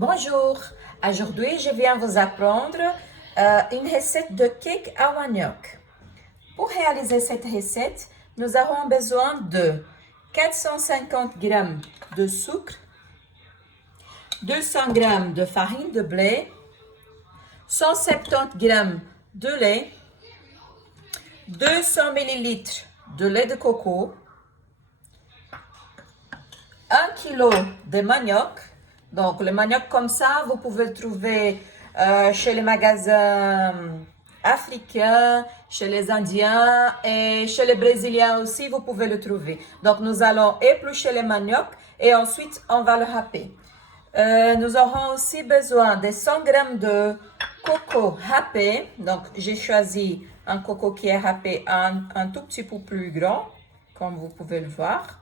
Bonjour, aujourd'hui je viens vous apprendre une recette de cake à manioc. Pour réaliser cette recette, nous aurons besoin de 450 g de sucre, 200 g de farine de blé, 170 g de lait, 200 ml de lait de coco, 1 kg de manioc. Donc, le manioc comme ça, vous pouvez le trouver chez les magasins africains, chez les Indiens et chez les Brésiliens aussi, vous pouvez le trouver. Donc, nous allons éplucher le manioc et ensuite, on va le râper. Nous aurons aussi besoin de 100 g de coco râpé. Donc, j'ai choisi un coco qui est râpé un tout petit peu plus grand, comme vous pouvez le voir.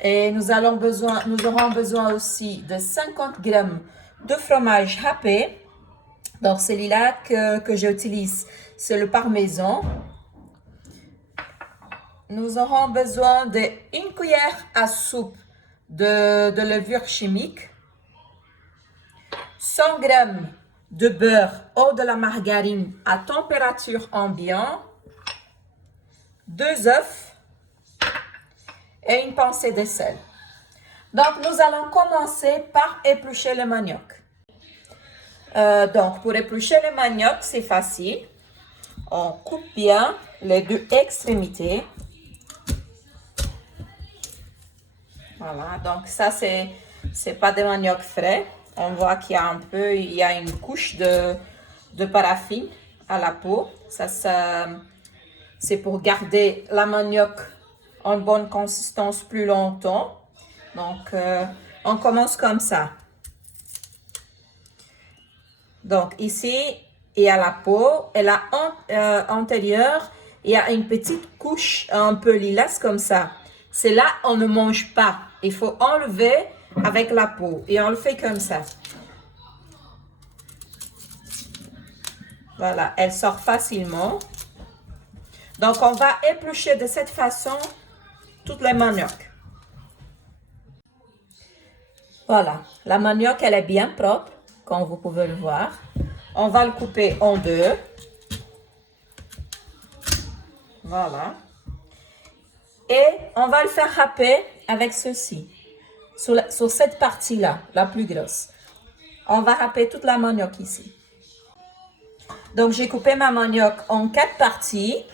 Et nous aurons besoin aussi de 50 g de fromage râpé. Donc, celui-là que j'utilise, c'est le parmesan. Nous aurons besoin d'une cuillère à soupe de levure chimique, 100 g de beurre ou de la margarine à température ambiante, 2 œufs, et une pincée de sel. Donc, nous allons commencer par éplucher le manioc. Donc, pour éplucher le manioc, c'est facile. On coupe bien les deux extrémités. Voilà, donc ça, c'est pas de manioc frais. On voit qu'il y a une couche de paraffine à la peau. Ça c'est pour garder la manioc en bonne consistance plus longtemps. Donc, on commence comme ça. Donc, ici, il y a la peau et la antérieure, il y a une petite couche un peu lilas comme ça. C'est là, on ne mange pas. Il faut enlever avec la peau et on le fait comme ça. Voilà, elle sort facilement. Donc, on va éplucher de cette façon toutes les maniocs. Voilà, la manioc, elle est bien propre, comme vous pouvez le voir. On va le couper en deux. Voilà. Et on va le faire râper avec ceci, sur cette partie-là, la plus grosse. On va râper toute la manioc ici. Donc, j'ai coupé ma manioc en 4 parties,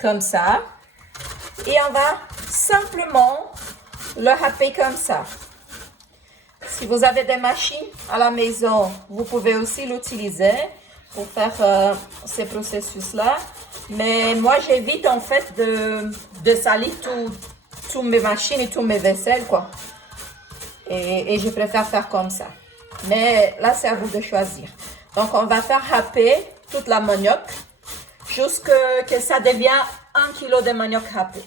comme ça. Et on va simplement le râper comme ça. Si vous avez des machines à la maison, vous pouvez aussi l'utiliser pour faire ces processus-là. Mais moi, j'évite en fait de salir toutes mes machines et tous mes vaisselles, quoi. Et je préfère faire comme ça. Mais là, c'est à vous de choisir. Donc, on va faire râper toute la manioc jusqu'à que ça devienne 1 kg de manioc râpé.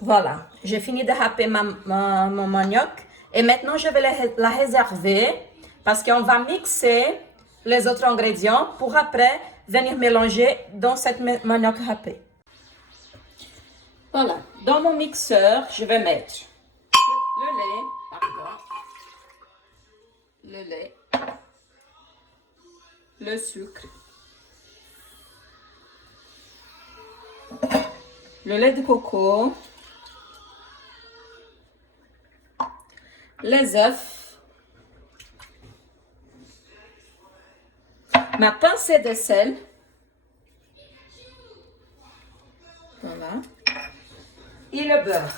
Voilà, j'ai fini de râper mon manioc et maintenant je vais la réserver parce qu'on va mixer les autres ingrédients pour après venir mélanger dans cette manioc râpée. Voilà, dans mon mixeur, je vais mettre le lait, le sucre, le lait de coco, les œufs, ma pincée de sel, voilà, et le beurre,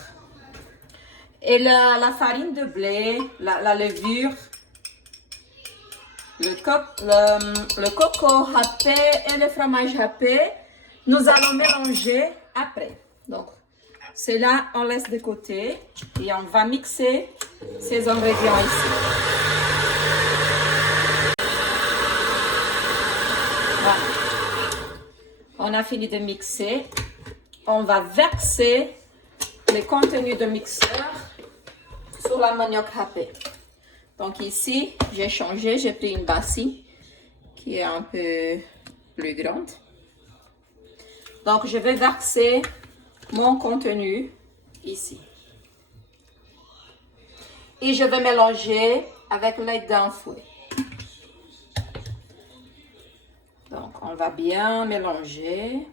et la farine de blé, la levure, le coco râpé et le fromage râpé, nous allons mélanger après. Donc, cela, on laisse de côté et on va mixer ces ingrédients ici. Voilà. On a fini de mixer. On va verser le contenu de mixeur sur la manioc râpée. Donc ici, j'ai changé, j'ai pris une bassine qui est un peu plus grande. Donc, je vais verser mon contenu ici. Et je vais mélanger avec l'aide d'un fouet. Donc, on va bien mélanger.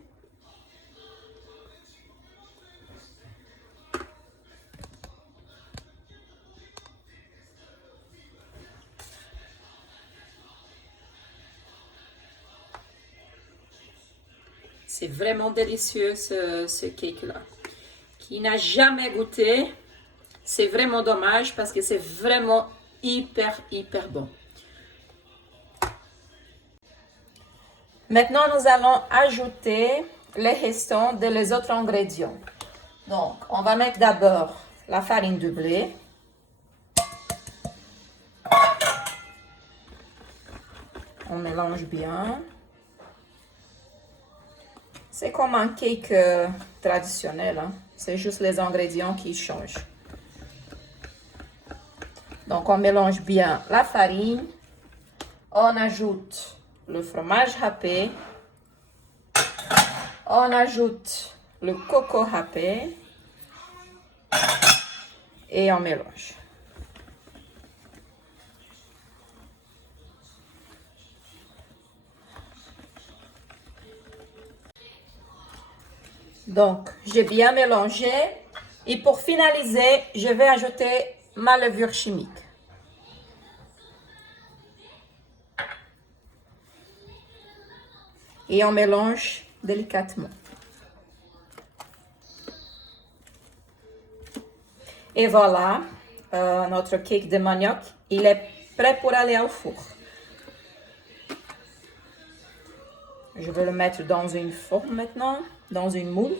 C'est vraiment délicieux ce cake-là. Qui n'a jamais goûté, c'est vraiment dommage parce que c'est vraiment hyper bon. Maintenant, nous allons ajouter les restants des autres ingrédients. Donc, on va mettre d'abord la farine de blé. On mélange bien. C'est comme un cake traditionnel, hein? C'est juste les ingrédients qui changent. Donc, on mélange bien la farine. On ajoute le fromage râpé. On ajoute le coco râpé. Et on mélange. Donc, j'ai bien mélangé. Et pour finaliser, je vais ajouter ma levure chimique. Et on mélange délicatement. Et voilà, notre cake de manioc, il est prêt pour aller au four. Je vais le mettre dans une forme maintenant, dans une moule.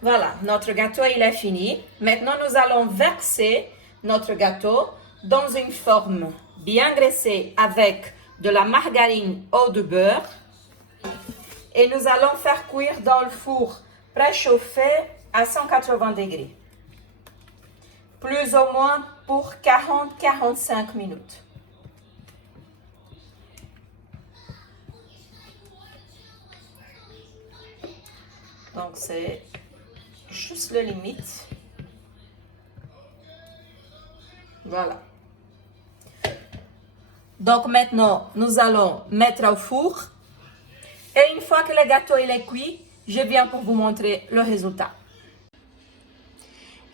Voilà, notre gâteau il est fini. Maintenant, nous allons verser notre gâteau dans une forme bien graissée avec de la margarine ou du beurre. Et nous allons faire cuire dans le four préchauffé à 180 degrés. Plus ou moins pour 40-45 minutes. Donc, c'est juste le limite. Voilà. Donc, maintenant, nous allons mettre au four. Et une fois que le gâteau il est cuit, je viens pour vous montrer le résultat.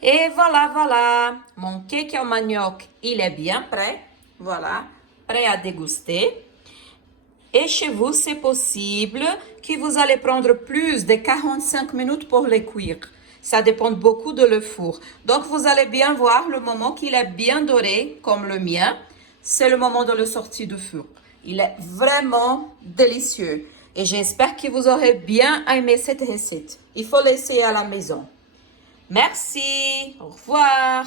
Et voilà. Mon cake au manioc, il est bien prêt. Voilà, prêt à déguster. Et chez vous, c'est possible que vous allez prendre plus de 45 minutes pour les cuire. Ça dépend beaucoup de le four. Donc, vous allez bien voir le moment qu'il est bien doré, comme le mien. C'est le moment de le sortir du four. Il est vraiment délicieux. Et j'espère que vous aurez bien aimé cette recette. Il faut l'essayer à la maison. Merci. Au revoir.